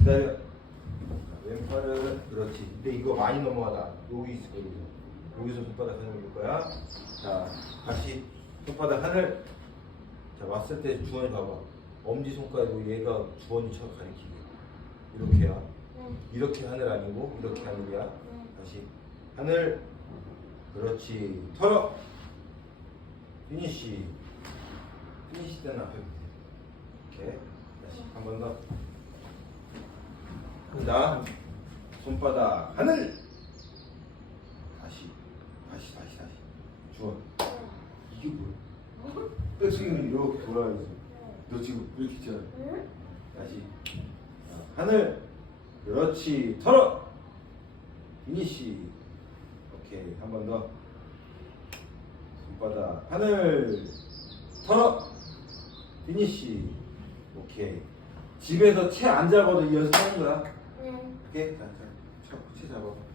기다려. 자, 왼팔은 그렇지. 근데 이거 많이 넘어가다. 여기 있을 거야. 여기서. 여기서 손바닥 하늘 올릴 거야. 자, 다시 손바닥 하늘. 자, 왔을 때 주원이 봐봐. 엄지 손가락으로 얘가 주원이처럼 가리키고. 이렇게야. 응. 이렇게 하늘 아니고 이렇게 하늘이야. 응. 다시 하늘. 그렇지. 털어. 피니시. 피니시 때는 앞에. 이렇게. 다시 한 번 더. 그다음 손바닥 하늘. 다시. 다시 다시 다시. 주원. 이게 뭐야? 너 지금 이렇게 돌아야지. 너 지금 이렇게. 응? 다시. 자, 하늘. 그렇지. 털어. 피니시. 오케이. 한 번 더. 손바닥 하늘. 털어. 피니시. 오케이. 집에서 채 안 잡아도 이 연습하는 거야. 응. 오케이. 자, 자, 차, 채 잡아.